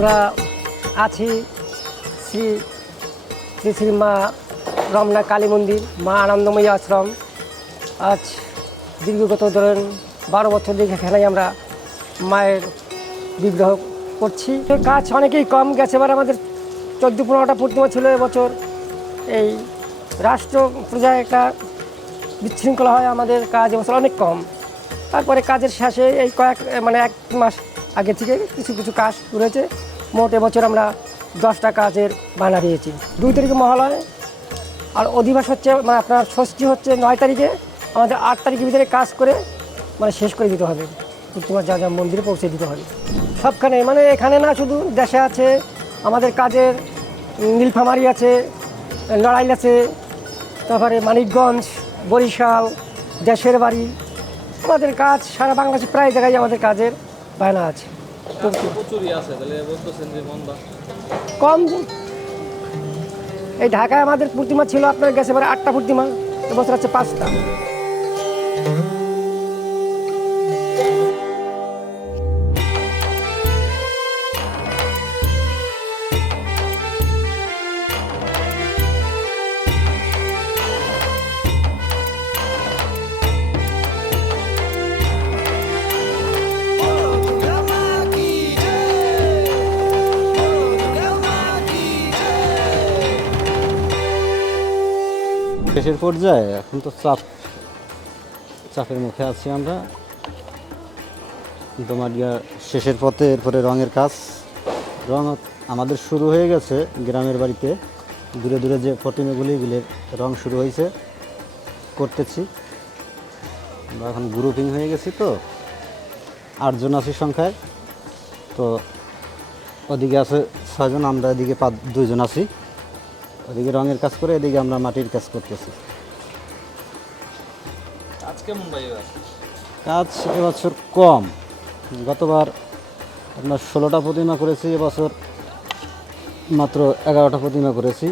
আমরা আছি শ্রী শ্রী শ্রী মা রমনা কালী মন্দির, মা আনন্দময়ী আশ্রম। আজ দীর্ঘগত ধরেন 12 বছর থেকে এখানেই আমরা মায়ের বিগ্রহ করছি। কাজ অনেকেই কম গেছে, এবার আমাদের 14-15টা প্রতিমা ছিল এবছর। এই রাষ্ট্র প্রজায় একটা বিশৃঙ্খলা হয়, আমাদের কাজ এবছর অনেক কম। তারপরে কাজের শেষে এই এক মাস আগে থেকে কিছু কিছু কাজ রয়েছে। মোট এবছর আমরা 10টা কাজের বায়না দিয়েছি। 2 তারিখে মহালয়, আর অধিবাস হচ্ছে আপনার ষষ্ঠী হচ্ছে 9 তারিখে। আমাদের 8 তারিখের ভিতরে কাজ করে শেষ করে দিতে হবে, প্রতিমা যা যা মন্দিরে পৌঁছে দিতে হবে। সবখানে এখানে না, শুধু দেশে আছে আমাদের কাজের। নীলফামারী আছে, লড়াইল আছে, তারপরে মানিকগঞ্জ, বরিশাল, দেশের বাড়ি। আমাদের কাজ সারা বাংলাদেশে প্রায় জায়গায় আমাদের কাজের বায়না আছে। কম এই ঢাকায় আমাদের প্রতিমা ছিল আপনার গেছে এবারে 8টা প্রতিমা, এবছর আছে 5টা। শেষের পর্যায়ে এখন তো চাপের মুখে আছি আমরা। তোমার শেষের পথে এরপরে রঙের কাজ। রং আমাদের শুরু হয়ে গেছে গ্রামের বাড়িতে, দূরে দূরে যে প্রতিমাগুলি এগুলির রং শুরু হয়েছে, করতেছি। আমরা এখন গ্রুপিং হয়ে গেছি, তো 8 জন আছি সংখ্যায়। তো ওদিকে আছে 6 জন, আমরা এদিকে 2 জন আছি। ওদিকে রঙের কাজ করে, এদিকে আমরা মাটির কাজ করতেছি। কাজ এবছর কম। গতবার আপনার 16টা প্রতিমা করেছি, এবছর মাত্র 11টা প্রতিমা করেছি।